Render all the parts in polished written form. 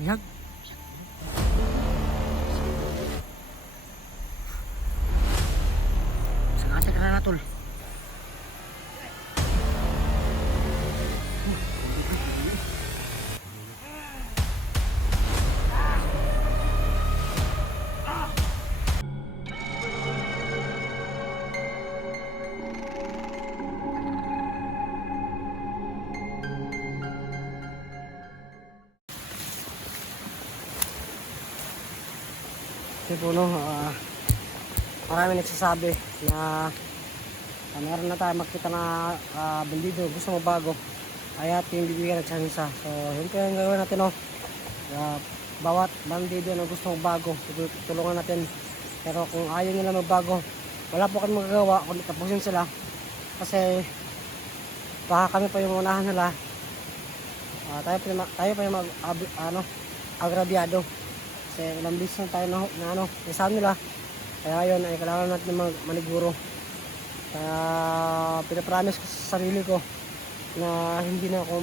Yag. Sangate ka na tol. Kasi po no, marami nagsasabi na meron na tayo makita na bandido gusto magbago, kaya yung bibigyan ng tsansa. So yun po yung gagawin natin no. Bawat bandido na gusto magbago, tulungan natin. Pero kung ayaw nila magbago, wala po kami magagawa kundi tapusin sila, kasi baka kami pa yung unahan nila. Tayo pa yung agrabyado. Kasi ilang bis na tayo na isama nila. Kaya yun ay kailangan natin maniguro. Kaya pinapromise ko sa sarili ko na hindi na ako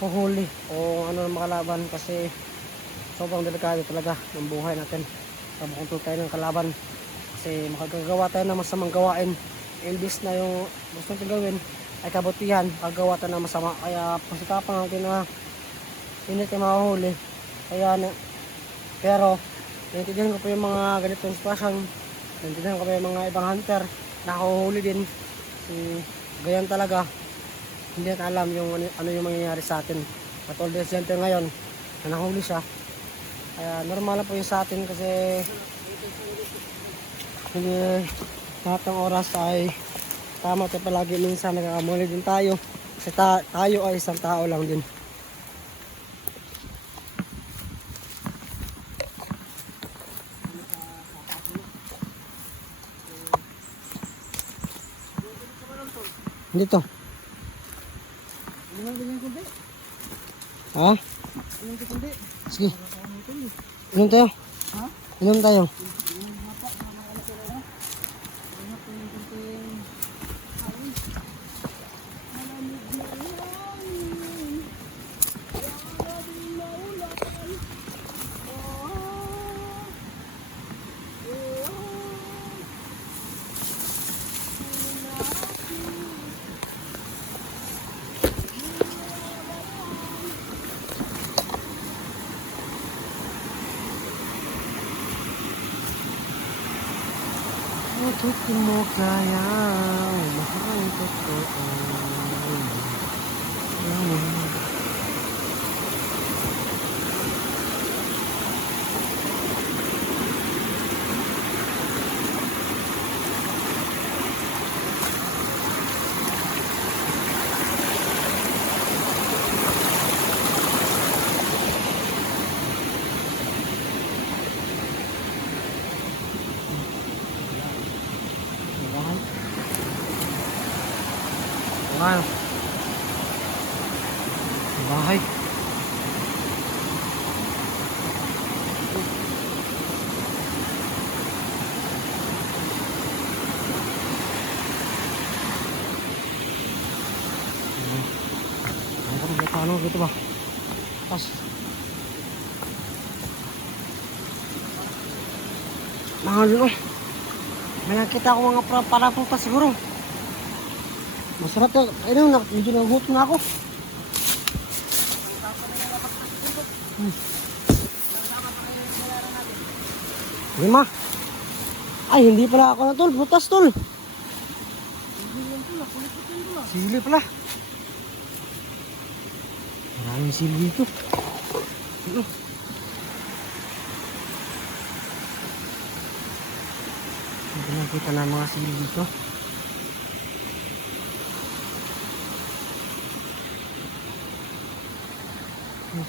mahuhuli o ano na makalaban, kasi sobrang delikado talaga ng buhay natin. Sabukong tayo ng kalaban, kasi makagagawa tayo ng masamang gawain. Imbis na yung gusto natin gawin ay kabutihan, kagawa tayo ng masama. Kaya pasikapan natin na hindi tayo mahuhuli. Pero naintindihan ko po yung mga ganitong sitwasyon. Naintindihan ko po yung mga ibang hunter nakahuhuli din. Ganyan talaga, hindi natin alam yung ano yung mangyayari sa atin. Katulad sa hunter ngayon na nahuli siya. Kaya normal lang po yung sa atin, kasi hindi lahat ng oras ay tama tayo palagi. Minsan nagkakamali din tayo, kasi tayo ay isang tao lang din. Dito. Ha? Sige. Inom tayo. Inom tayo. Bakit mo kaya mahal totoo? Ano? Bahay. Ano gitu ba? Pas. Mahal no. May nakita ko mga parapong pa siguro. Masarap na, ayun, medyo nagutom na ako. Lima. Ay, hindi pala ako na tol, butas tol. Sili pala. Maraming sili dito. Hindi nakita na mga sili dito.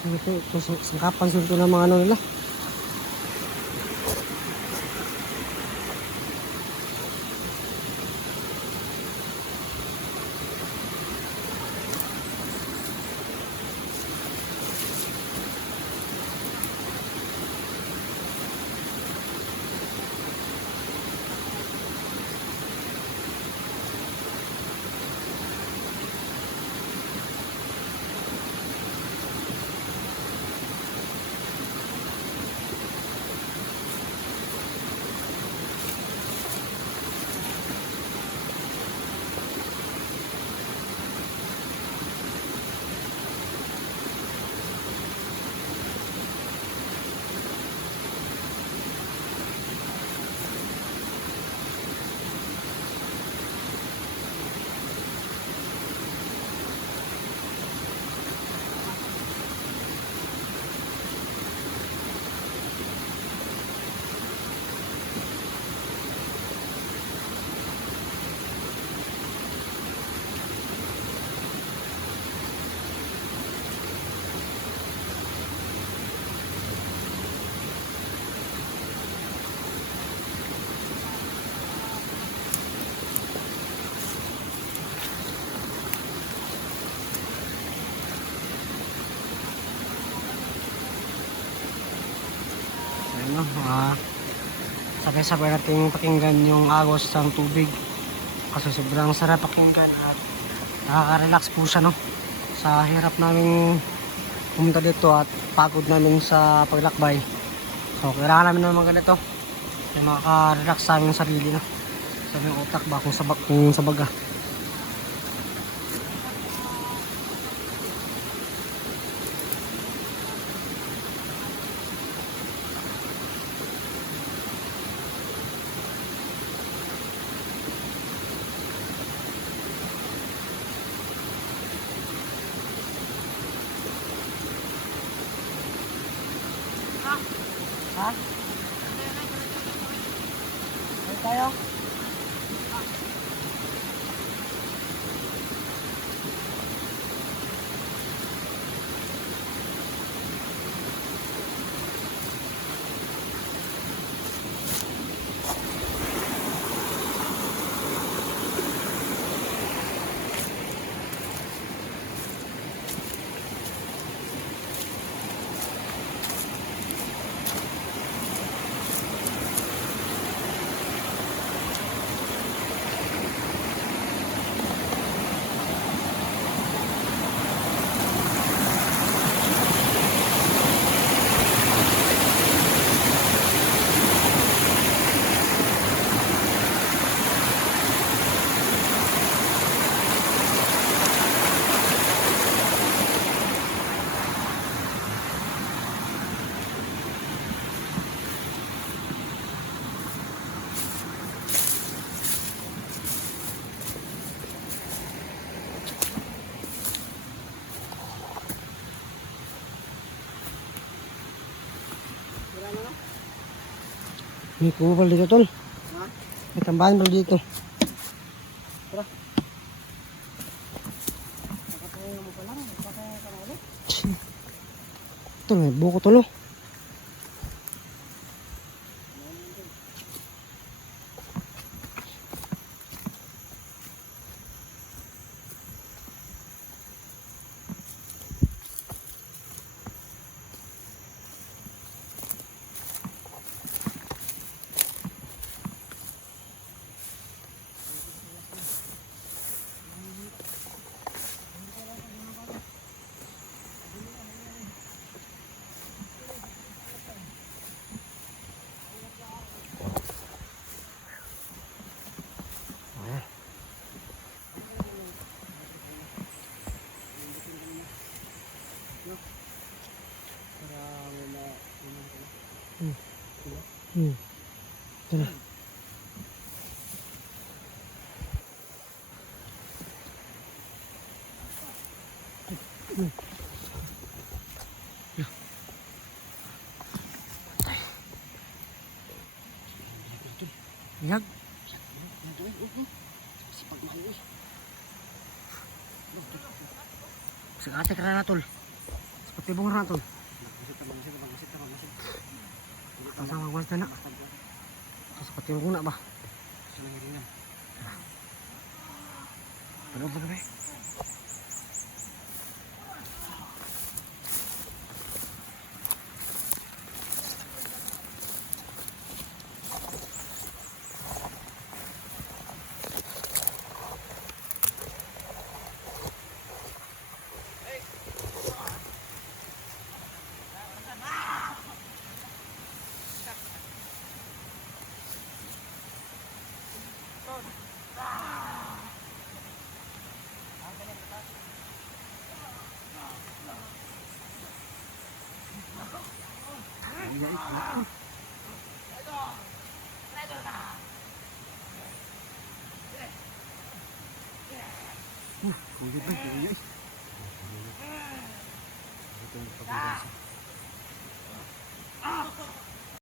Ito, sangkapan ito ng mga ano nila. ano, sabay-sabay nating pakinggan yung agos ng tubig kasi sobrang sarap pakinggan at nakaka-relax po siya, no, sa hirap namin pumunta dito at pagod namin sa paglakbay. So kailangan namin naman ganito yung makaka-relax sa aming sarili, no, sa aming utak ba kung sa baga. Ha? Ay tayo? May kubo dito, tol. Ha? May tambahan pala dito. Tara. Nakatayo mo pa lang. Nakatayo ka na ulit. Tol, may buko, tol. Tara. Yag. Sige, ka na, tol. Seperti bunga na, tol. Pasang magwas na na. Seperti bunga ba? Tulog ba? Kulit ba? Kulit. Ito yung pagkakas.